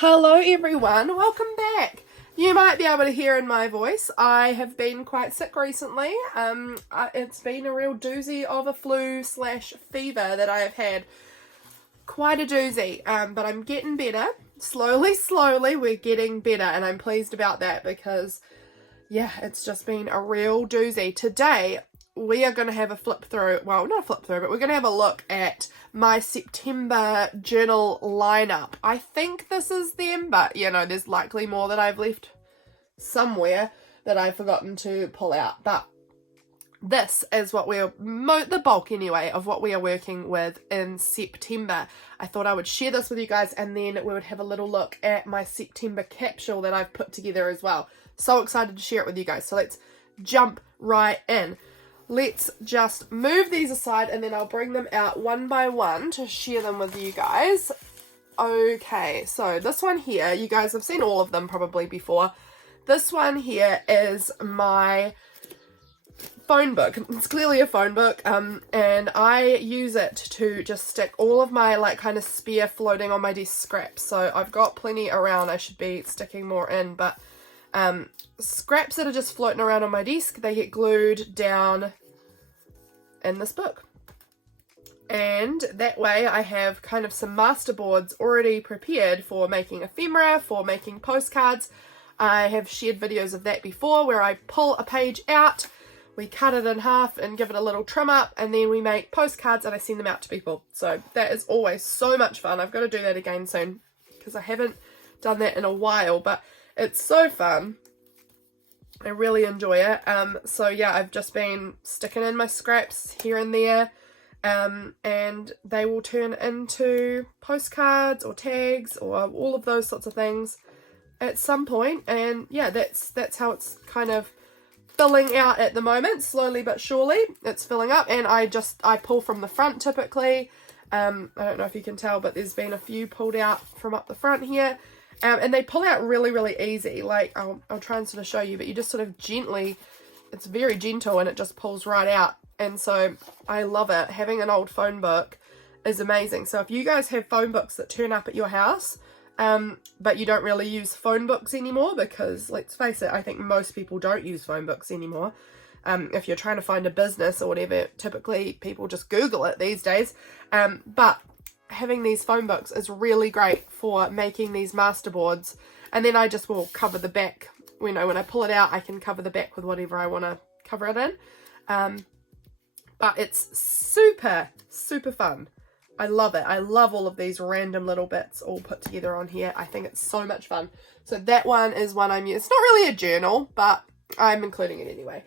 Hello everyone, welcome back. You might be able to hear in my voice, I have been quite sick recently. It's been a real doozy of a flu/fever that I have had. Quite a doozy, but I'm getting better. Slowly, we're getting better, and I'm pleased about that because, yeah, it's just been a real doozy. Today, we are going to have a flip through, well, not a flip through, but we're going to have a look at my September journal lineup. I think this is them, but, you know, there's likely more that I've left somewhere that I've forgotten to pull out. But this is what we're, the bulk anyway, of what we are working with in September. I thought I would share this with you guys, and then we would have a little look at my September capsule that I've put together as well. So excited to share it with you guys. So let's jump right in. Let's just move these aside and then I'll bring them out one by one to share them with you guys. Okay, so this one here, you guys have seen all of them probably before. This one here is my phone book. It's clearly a phone book, and I use it to just stick all of my like kind of spare floating on my desk scraps. So I've got plenty around. I should be sticking more in, but scraps that are just floating around on my desk, they get glued down in this book. And that way I have kind of some masterboards already prepared for making ephemera, for making postcards. I have shared videos of that before where I pull a page out, we cut it in half and give it a little trim up, and then we make postcards and I send them out to people. So that is always so much fun. I've got to do that again soon because I haven't done that in a while, but it's so fun. I really enjoy it. So yeah, I've just been sticking in my scraps here and there, and they will turn into postcards or tags or all of those sorts of things at some point. And yeah, that's how it's kind of filling out at the moment. Slowly but surely it's filling up, and I pull from the front typically. I don't know if you can tell, but there's been a few pulled out from up the front here. And they pull out really easy. Like, I'll try and sort of show you, but you just sort of gently, it's very gentle and it just pulls right out. And so I love it. Having an old phone book is amazing. So if you guys have phone books that turn up at your house, but you don't really use phone books anymore, because let's face it, I think most people don't use phone books anymore. If you're trying to find a business or whatever, typically people just Google it these days. But having these phone books is really great for making these masterboards, and then I just will cover the back. You know, when I pull it out, I can cover the back with whatever I want to cover it in. But it's super fun. I love it. I love all of these random little bits all put together on here. I think it's so much fun. So that one is one I'm using. It's not really a journal, but I'm including it anyway.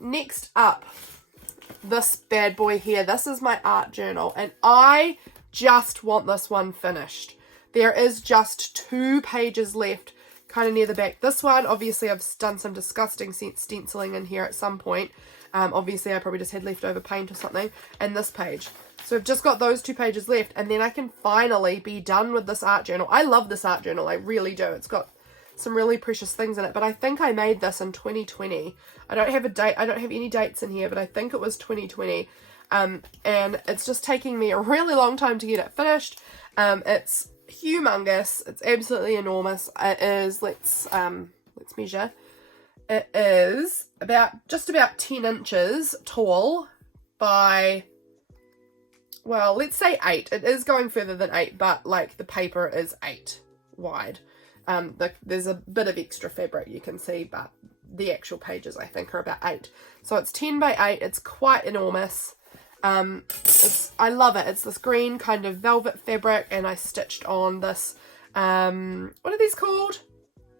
Next up, this bad boy here. This is my art journal, and I just want this one finished. There is just 2 pages left kind of near the back. This one, obviously I've done some disgusting stenciling in here at some point. Obviously I probably just had leftover paint or something. And this page. So I've just got those 2 pages left, and then I can finally be done with this art journal. I love this art journal, I really do. It's got some really precious things in it, but I think I made this in 2020. I don't have a date, I don't have any dates in here, but I think it was 2020. And it's just taking me a really long time to get it finished. It's humongous. It's absolutely enormous. It is, let's measure. It is just about 10 inches tall by, well, let's say 8. It is going further than 8, but like the paper is 8 wide. There's a bit of extra fabric you can see, but the actual pages I think are about 8. So it's 10 by 8. It's quite enormous. I love it. It's this green kind of velvet fabric, and I stitched on this, what are these called?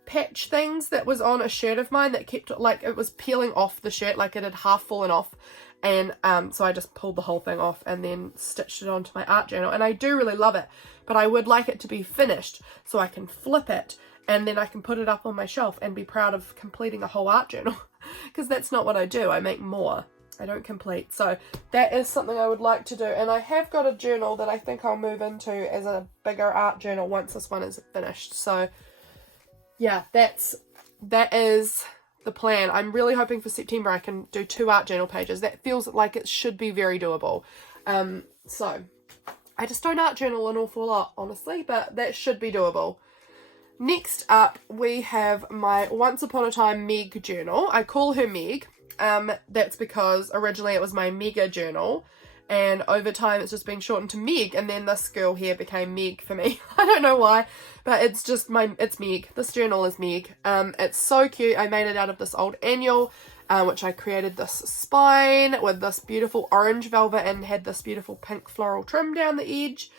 Patch things that was on a shirt of mine that kept, like, it was peeling off the shirt, like it had half fallen off. And so I just pulled the whole thing off and then stitched it onto my art journal, and I do really love it, but I would like it to be finished so I can flip it and then I can put it up on my shelf and be proud of completing a whole art journal, because that's not what I do. I make more. I don't complete. So that is something I would like to do, and I have got a journal that I think I'll move into as a bigger art journal once this one is finished. So yeah, that is the plan. I'm really hoping for September I can do 2 art journal pages. That feels like it should be very doable. So I just don't art journal an awful lot, honestly, but that should be doable. Next up, we have my Once Upon a Time Mig Journal. I call her Meg. That's because originally it was my Mega Journal, and over time it's just been shortened to Meg, and then this girl here became Meg for me. I don't know why, but it's Meg. This journal is Meg. It's so cute. I made it out of this old annual, which I created this spine with this beautiful orange velvet and had this beautiful pink floral trim down the edge.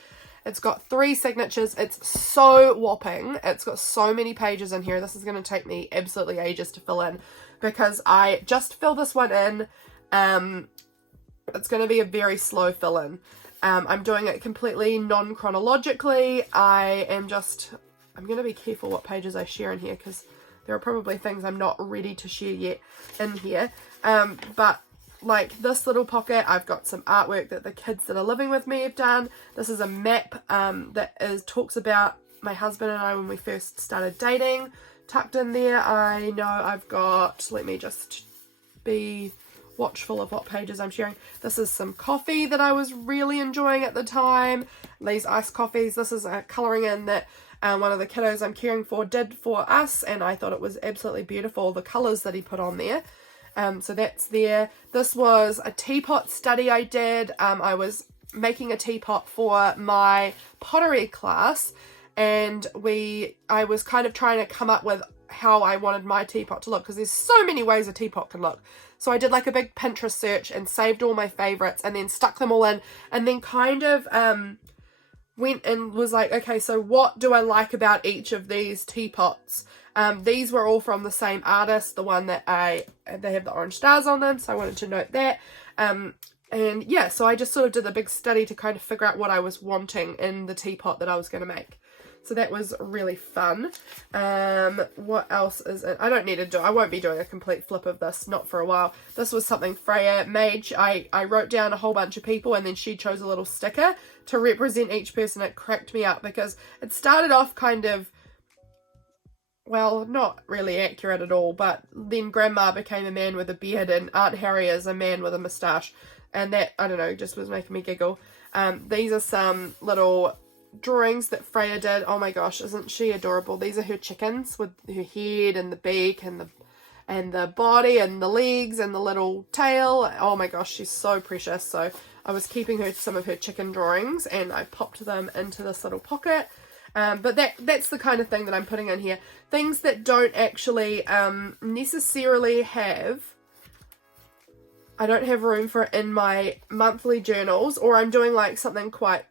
It's got 3 signatures. It's so whopping. It's got so many pages in here. This is going to take me absolutely ages to fill in because I just filled this one in. It's going to be a very slow fill in. I'm doing it completely non-chronologically. I'm going to be careful what pages I share in here because there are probably things I'm not ready to share yet in here. But like this little pocket, I've got some artwork that the kids that are living with me have done. This is a map talks about my husband and I when we first started dating. Tucked in there, I know I've got, let me just be watchful of what pages I'm sharing. This is some coffee that I was really enjoying at the time. These iced coffees. This is a colouring in that one of the kiddos I'm caring for did for us, and I thought it was absolutely beautiful, the colours that he put on there. So that's there. This was a teapot study I did. I was making a teapot for my pottery class, and I was kind of trying to come up with how I wanted my teapot to look, because there's so many ways a teapot can look. So I did like a big Pinterest search and saved all my favourites and then stuck them all in, and then kind of went and was like, okay, so what do I like about each of these teapots? These were all from the same artist, the one that they have the orange stars on them, so I wanted to note that. And yeah, so I just sort of did a big study to kind of figure out what I was wanting in the teapot that I was going to make. So that was really fun. What else is it? I won't be doing a complete flip of this, not for a while. This was something Freya made. I wrote down a whole bunch of people, and then she chose a little sticker to represent each person. It cracked me up because it started off kind of, well, not really accurate at all, but then Grandma became a man with a beard and Aunt Harry is a man with a moustache, and that, I don't know, just was making me giggle. These are some little drawings that Freya did. Oh my gosh, isn't she adorable? These are her chickens with her head and the beak and the body and the legs and the little tail. Oh my gosh, she's so precious. So I was keeping some of her chicken drawings and I popped them into this little pocket. But that's the kind of thing that I'm putting in here. Things that don't actually necessarily have, I don't have room for in my monthly journals, or I'm doing like something quite,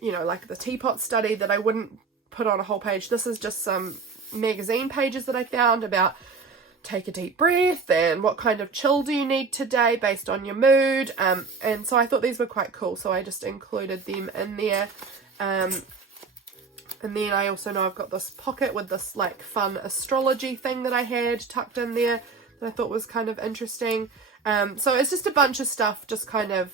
like the teapot study that I wouldn't put on a whole page. This is just some magazine pages that I found about take a deep breath and what kind of chill do you need today based on your mood. And so I thought these were quite cool, so I just included them in there. And then I also know I've got this pocket with this like fun astrology thing that I had tucked in there that I thought was kind of interesting. So it's just a bunch of stuff just kind of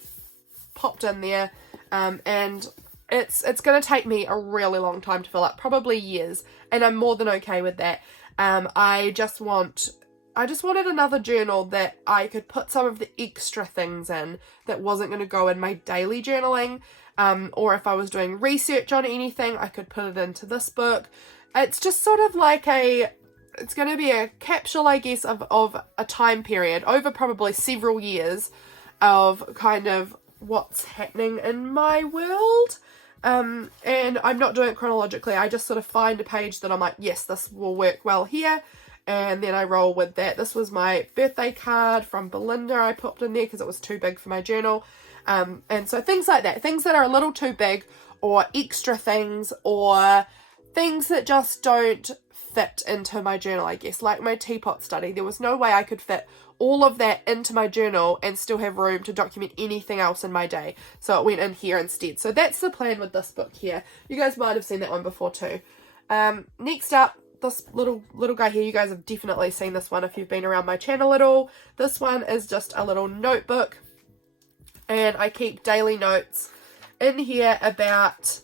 popped in there. And it's going to take me a really long time to fill up, probably years, and I'm more than okay with that. I just wanted another journal that I could put some of the extra things in that wasn't going to go in my daily journaling, or if I was doing research on anything, I could put it into this book. It's just sort of like it's going to be a capsule, I guess, of a time period over probably several years of kind of what's happening in my world. And I'm not doing it chronologically. I just sort of find a page that I'm like, yes, this will work well here, and then I roll with that. This was my birthday card from Belinda I popped in there because it was too big for my journal. And so things like that, things that are a little too big, or extra things, or things that just don't fit into my journal, I guess, like my teapot study. There was no way I could fit all of that into my journal and still have room to document anything else in my day, so it went in here instead. So that's the plan with this book here. You guys might have seen that one before too. Next up, this little guy here. You guys have definitely seen this one if you've been around my channel at all. This one is just a little notebook, and I keep daily notes in here about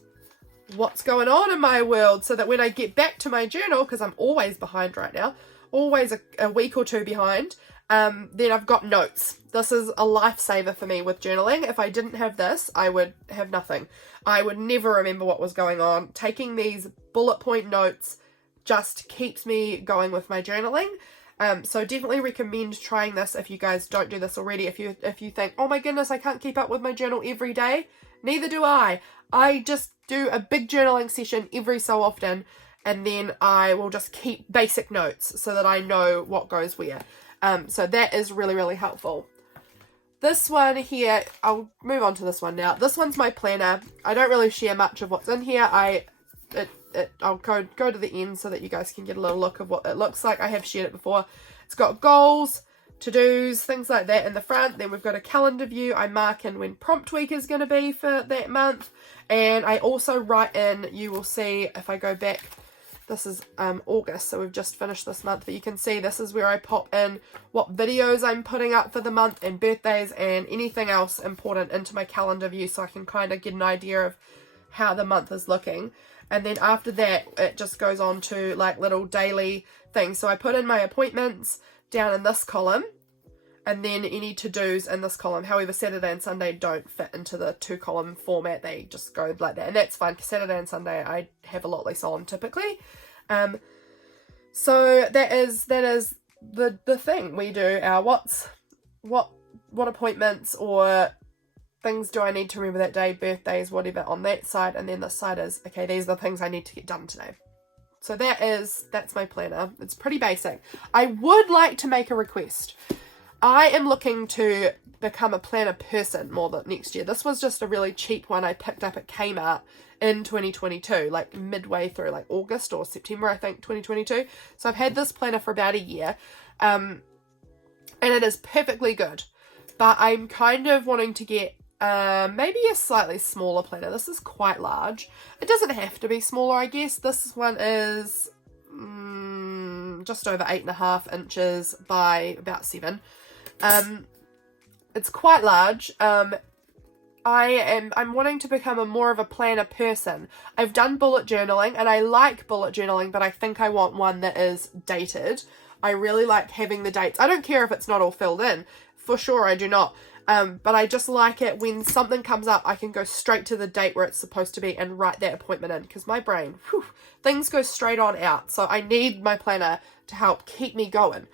what's going on in my world, so that when I get back to my journal, because I'm always behind right now, always a week or two behind, Then I've got notes. This is a lifesaver for me with journaling. If I didn't have this, I would have nothing. I would never remember what was going on. Taking these bullet point notes just keeps me going with my journaling. So definitely recommend trying this if you guys don't do this already. If you think, oh my goodness, I can't keep up with my journal every day, neither do I. I just do a big journaling session every so often, and then I will just keep basic notes so that I know what goes where. So that is really, really helpful. This one here, I'll move on to this one now. This one's my planner. I don't really share much of what's in here. I'll go to the end so that you guys can get a little look of what it looks like. I have shared it before. It's got goals, to-dos, things like that in the front. Then we've got a calendar view. I mark in when prompt week is going to be for that month. And I also write in, you will see if I go back, this is August, so we've just finished this month, but you can see this is where I pop in what videos I'm putting up for the month and birthdays and anything else important into my calendar view, so I can kind of get an idea of how the month is looking. And then after that, it just goes on to like little daily things. So I put in my appointments down in this column, and then any to-dos in this column. However, Saturday and Sunday don't fit into the 2-column format. They just go like that. And that's fine, because Saturday and Sunday I have a lot less on typically. So that is the thing. We do our what appointments or things do I need to remember that day, birthdays, whatever on that side. And then this side is, okay, these are the things I need to get done today. So that's my planner. It's pretty basic. I would like to make a request. I am looking to become a planner person more than next year. This was just a really cheap one I picked up at Kmart in 2022, like midway through, like August or September, I think, 2022. So I've had this planner for about a year, and it is perfectly good. But I'm kind of wanting to get maybe a slightly smaller planner. This is quite large. It doesn't have to be smaller, I guess. This one is just over 8.5 inches by about 7. It's quite large. I'm wanting to become more of a planner person. I've done bullet journaling and I like bullet journaling, but I think I want one that is dated. I really like having the dates. I don't care if it's not all filled in. For sure, I do not. But I just like it when something comes up, I can go straight to the date where it's supposed to be and write that appointment in, because my brain, things go straight on out. So I need my planner to help keep me going.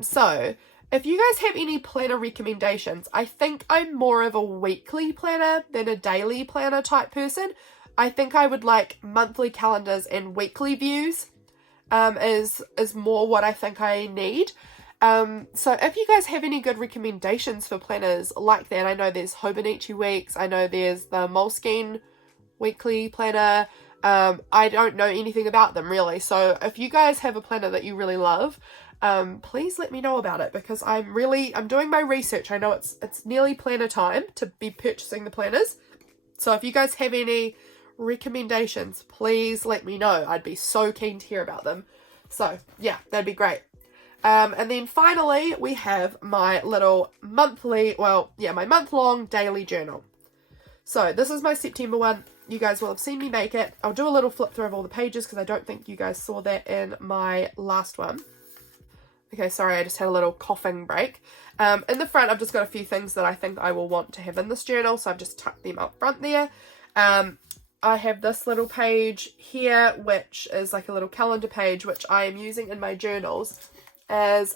So if you guys have any planner recommendations, I think I'm more of a weekly planner than a daily planner type person. I think I would like monthly calendars and weekly views is more what I think I need. So if you guys have any good recommendations for planners like that, I know there's Hobonichi Weeks, I know there's the Moleskine weekly planner. I don't know anything about them really. So if you guys have a planner that you really love, please let me know about it, because I'm doing my research. I know it's nearly planner time to be purchasing the planners. So if you guys have any recommendations, please let me know. I'd be so keen to hear about them. So yeah, that'd be great. And then finally, we have my little my month-long daily journal. So this is my September one. You guys will have seen me make it. I'll do a little flip through of all the pages because I don't think you guys saw that in my last one. Okay, sorry, I just had a little coughing break. In the front, I've just got a few things that I think I will want to have in this journal, so I've just tucked them up front there. I have this little page here, which is like a little calendar page, which I am using in my journals as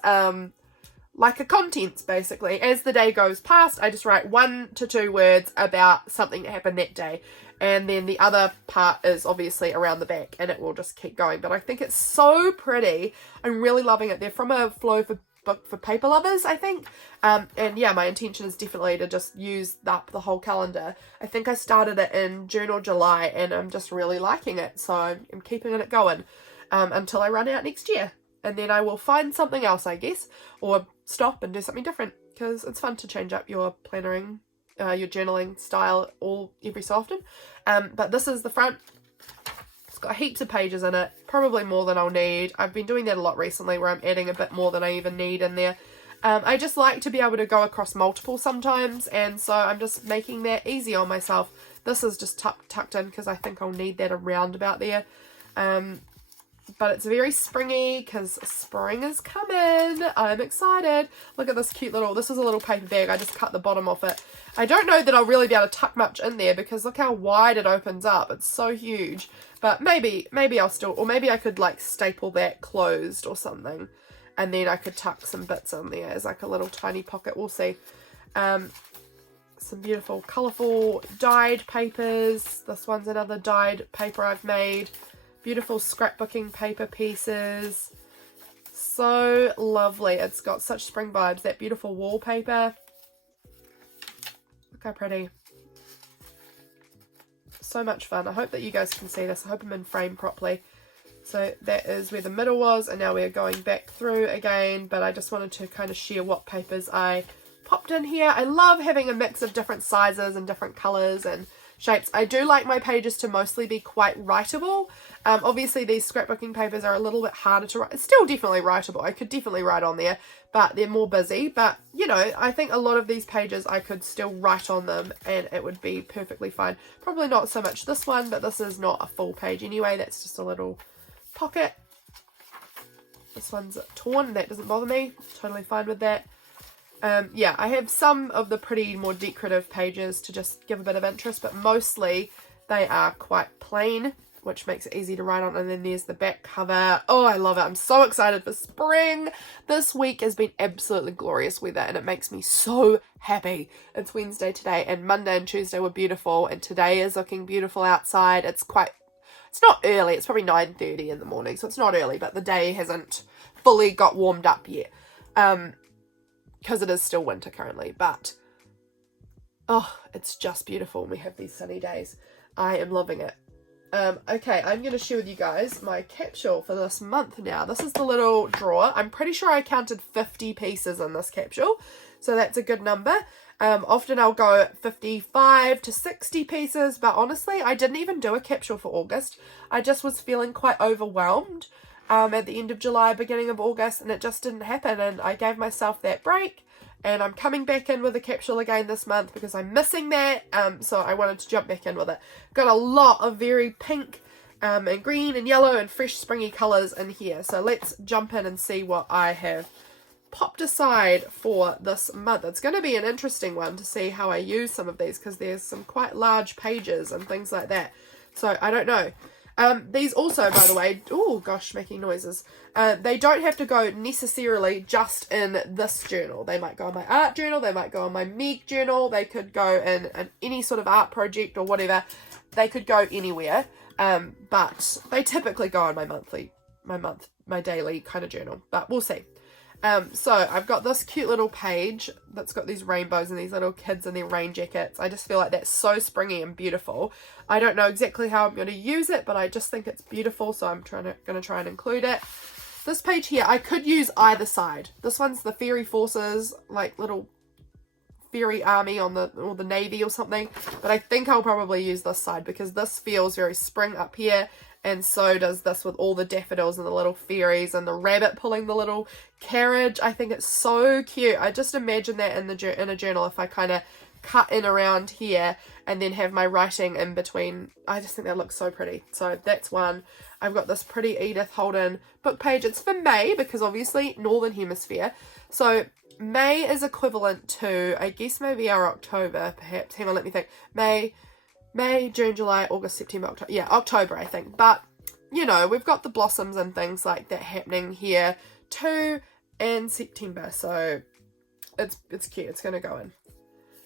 like a contents, basically. As the day goes past, I just write 1 to 2 words about something that happened that day, and then the other part is obviously around the back, and it will just keep going. But I think it's so pretty. I'm really loving it. They're from a Flow book for paper lovers, I think. And yeah, my intention is definitely to just use up the whole calendar. I think I started it in June or July, and I'm just really liking it, so I'm keeping it going until I run out next year. And then I will find something else, I guess, or stop and do something different, because it's fun to change up your plannering, your journaling style every so often. But this is the front. It's got heaps of pages in it, probably more than I'll need. I've been doing that a lot recently, where I'm adding a bit more than I even need in there. I just like to be able to go across multiple sometimes, and so I'm just making that easy on myself. This is just tucked in because I think I'll need that around about there. but it's very springy because spring is coming. I'm excited. Look at this cute little, this is a little paper bag. I just cut the bottom off it. I don't know that I'll really be able to tuck much in there because look how wide it opens up. It's so huge. But maybe I'll still, or maybe I could like staple that closed or something. And then I could tuck some bits in there as like a little tiny pocket. We'll see. Some beautiful colourful dyed papers. This one's another dyed paper I've made. Beautiful scrapbooking paper pieces. So lovely. It's got such spring vibes. That beautiful wallpaper. Look how pretty. So much fun. I hope that you guys can see this. I hope I'm in frame properly. So that is where the middle was, and now we're going back through again, but I just wanted to kind of share what papers I popped in here. I love having a mix of different sizes and different colours and shapes. I do like my pages to mostly be quite writable. Obviously these scrapbooking papers are a little bit harder to write. It's still definitely writable. I could definitely write on there, but they're more busy. But, you know, I think a lot of these pages I could still write on them and it would be perfectly fine. Probably not so much this one, but this is not a full page anyway. That's just a little pocket. This one's torn. That doesn't bother me. Totally fine with that. Yeah, I have some of the pretty more decorative pages to just give a bit of interest, but mostly they are quite plain, which makes it easy to write on. And then there's the back cover. Oh, I love it. I'm so excited for spring. This week has been absolutely glorious weather and it makes me so happy. It's Wednesday today and Monday and Tuesday were beautiful and today is looking beautiful outside. It's not early. It's probably 9:30 in the morning, so it's not early, but the day hasn't fully got warmed up yet. Because it is still winter currently, but oh, it's just beautiful when we have these sunny days. I am loving it. Okay, I'm going to share with you guys my capsule for this month now. This is the little drawer. I'm pretty sure I counted 50 pieces in this capsule, so that's a good number. Often I'll go 55 to 60 pieces, but honestly, I didn't even do a capsule for August. I just was feeling quite overwhelmed at the end of July, beginning of August, and it just didn't happen, and I gave myself that break, and I'm coming back in with a capsule again this month because I'm missing that, so I wanted to jump back in with it. Got a lot of very pink and green and yellow and fresh springy colours in here, so let's jump in and see what I have popped aside for this month. It's going to be an interesting one to see how I use some of these because there's some quite large pages and things like that, so I don't know. These also, by the way, oh gosh, making noises. They don't have to go necessarily just in this journal. They might go on my art journal. They might go on my Mig Journal. They could go in any sort of art project or whatever. They could go anywhere. But they typically go on my daily kind of journal. But we'll see. So I've got this cute little page that's got these rainbows and these little kids in their rain jackets. I just feel like that's so springy and beautiful. I don't know exactly how I'm going to use it, but I just think it's beautiful, so I'm going to try and include it. This page here, I could use either side. This one's the fairy forces, like little fairy army or the navy or something, but I think I'll probably use this side because this feels very spring up here. And so does this with all the daffodils and the little fairies and the rabbit pulling the little carriage. I think it's so cute. I just imagine that in a journal if I kind of cut in around here and then have my writing in between. I just think that looks so pretty. So that's one. I've got this pretty Edith Holden book page. It's for May because obviously Northern Hemisphere. So May is equivalent to, I guess maybe our October perhaps. Hang on, let me think. May, June, July, August, September, October. Yeah, October, I think. But, you know, we've got the blossoms and things like that happening here too in September. So it's cute. It's going to go in.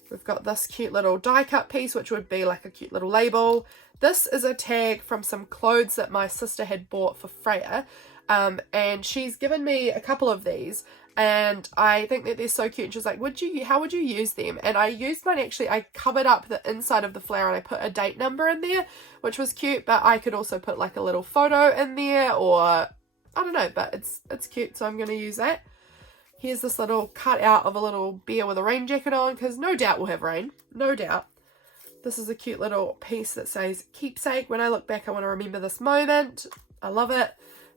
We've got this cute little die cut piece, which would be like a cute little label. This is a tag from some clothes that my sister had bought for Freya. And she's given me a couple of these. And I think that they're so cute. She was like, how would you use them? And I used mine actually, I covered up the inside of the flower and I put a date number in there, which was cute, but I could also put like a little photo in there or, I don't know, but it's cute, so I'm going to use that. Here's this little cut out of a little bear with a rain jacket on, because no doubt we'll have rain, no doubt. This is a cute little piece that says keepsake. When I look back, I want to remember this moment. I love it.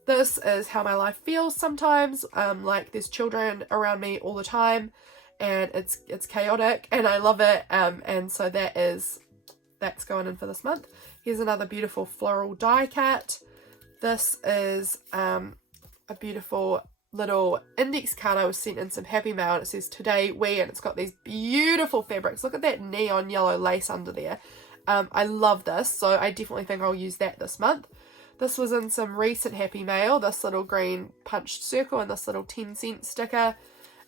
This is how my life feels sometimes, like there's children around me all the time and it's chaotic and I love it, and so that's going in for this month. Here's another beautiful floral die cut. This is a beautiful little index card I was sent in some happy mail, and it says today we, and it's got these beautiful fabrics. Look at that neon yellow lace under there. I love this, so I definitely think I'll use that this month. This was in some recent happy mail, this little green punched circle and this little 10-cent sticker.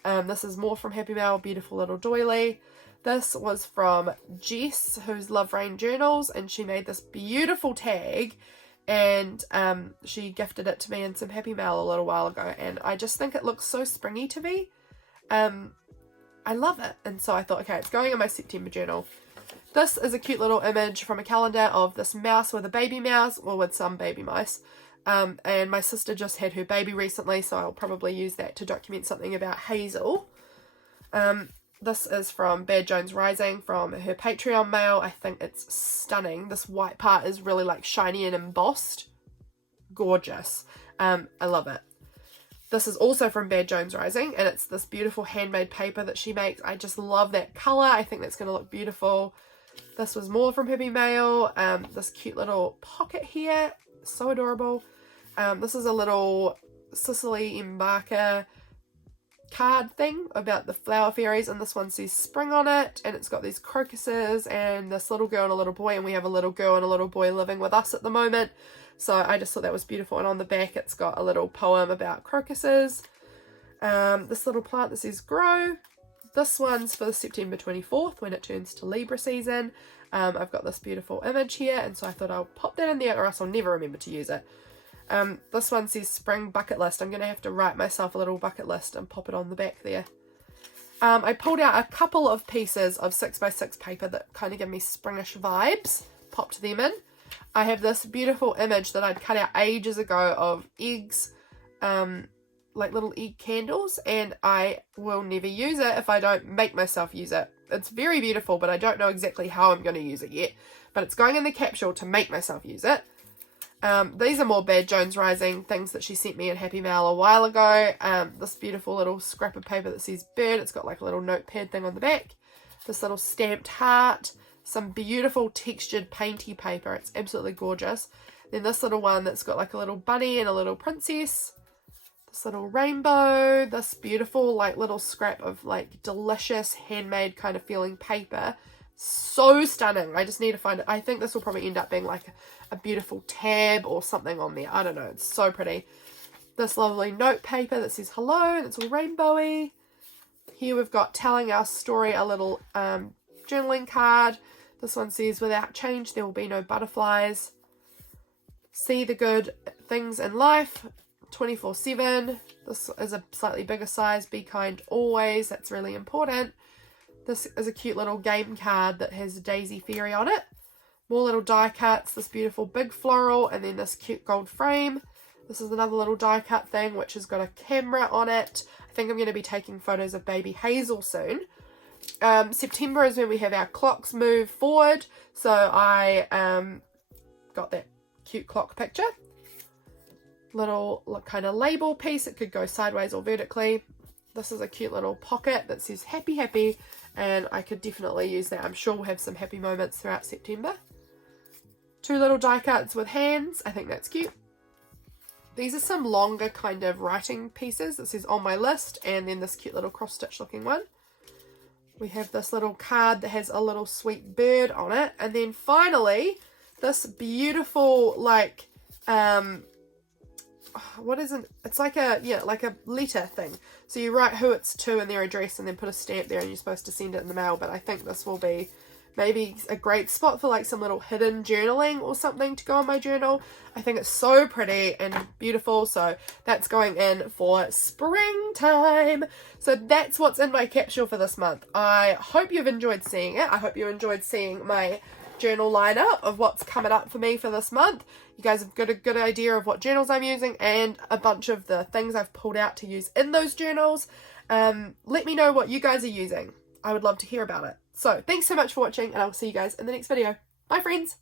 This is more from happy mail, beautiful little doily. This was from Jess, who's Love Rain Journals, and she made this beautiful tag, and she gifted it to me in some happy mail a little while ago, and I just think it looks so springy to me. I love it, and so I thought, okay, it's going in my September journal. This is a cute little image from a calendar of this mouse with a baby mouse, or with some baby mice, and my sister just had her baby recently, so I'll probably use that to document something about Hazel. This is from Bad Jones Rising, from her Patreon mail. I think it's stunning. This white part is really like shiny and embossed. Gorgeous. I love it. This is also from Bad Jones Rising, and it's this beautiful handmade paper that she makes. I just love that colour. I think that's going to look beautiful. This was more from Happy Mail. This cute little pocket here. So adorable. This is a little Cicely Embarker card thing about the flower fairies, and this one says spring on it, and it's got these crocuses and this little girl and a little boy, and we have a little girl and a little boy living with us at the moment, so I just thought that was beautiful. And on the back it's got a little poem about crocuses. This little plant that says grow. This one's for the September 24th when it turns to Libra season. I've got this beautiful image here, and so I thought I'll pop that in there or else I'll never remember to use it. This one says spring bucket list. I'm going to have to write myself a little bucket list and pop it on the back there. I pulled out a couple of pieces of 6x6 paper that kind of give me springish vibes. Popped them in. I have this beautiful image that I'd cut out ages ago of eggs, like little egg candles, and I will never use it if I don't make myself use it. It's very beautiful, but I don't know exactly how I'm going to use it yet. But it's going in the capsule to make myself use it. These are more Bad Jones Rising things that she sent me in Happy Mail a while ago. This beautiful little scrap of paper that says bird. It's got like a little notepad thing on the back. This little stamped heart. Some beautiful textured painty paper. It's absolutely gorgeous. Then this little one that's got like a little bunny and a little princess. This little rainbow. This beautiful like little scrap of like delicious handmade kind of feeling paper. So stunning. I just need to find it. I think this will probably end up being like a beautiful tab or something on there. I don't know. It's so pretty. This lovely note paper that says hello, and it's all rainbowy. Here we've got telling our story, a little journaling card. This one says without change there will be no butterflies. See the good things in life 24/7. This is a slightly bigger size. Be kind always. That's really important. This is a cute little game card that has a daisy fairy on it. More little die cuts, this beautiful big floral, and then this cute gold frame. This is another little die cut thing which has got a camera on it. I think I'm going to be taking photos of baby Hazel soon. September is when we have our clocks move forward, so I got that cute clock picture. Little kind of label piece, it could go sideways or vertically. This is a cute little pocket that says happy happy, and I could definitely use that. I'm sure we'll have some happy moments throughout September. Two little die cuts with hands. I think that's cute. These are some longer kind of writing pieces that says on my list, and then this cute little cross stitch looking one. We have this little card that has a little sweet bird on it, and then finally this beautiful like what is it? It's like a, yeah, like a letter thing. So you write who it's to and their address and then put a stamp there, and you're supposed to send it in the mail. But I think this will be maybe a great spot for like some little hidden journaling or something to go on my journal. I think it's so pretty and beautiful. So that's going in for springtime. So that's what's in my capsule for this month. I hope you've enjoyed seeing it. I hope you enjoyed seeing my journal lineup of what's coming up for me for this month. You guys have got a good idea of what journals I'm using and a bunch of the things I've pulled out to use in those journals. Let me know what you guys are using. I would love to hear about it. So thanks so much for watching, and I'll see you guys in the next video. Bye friends!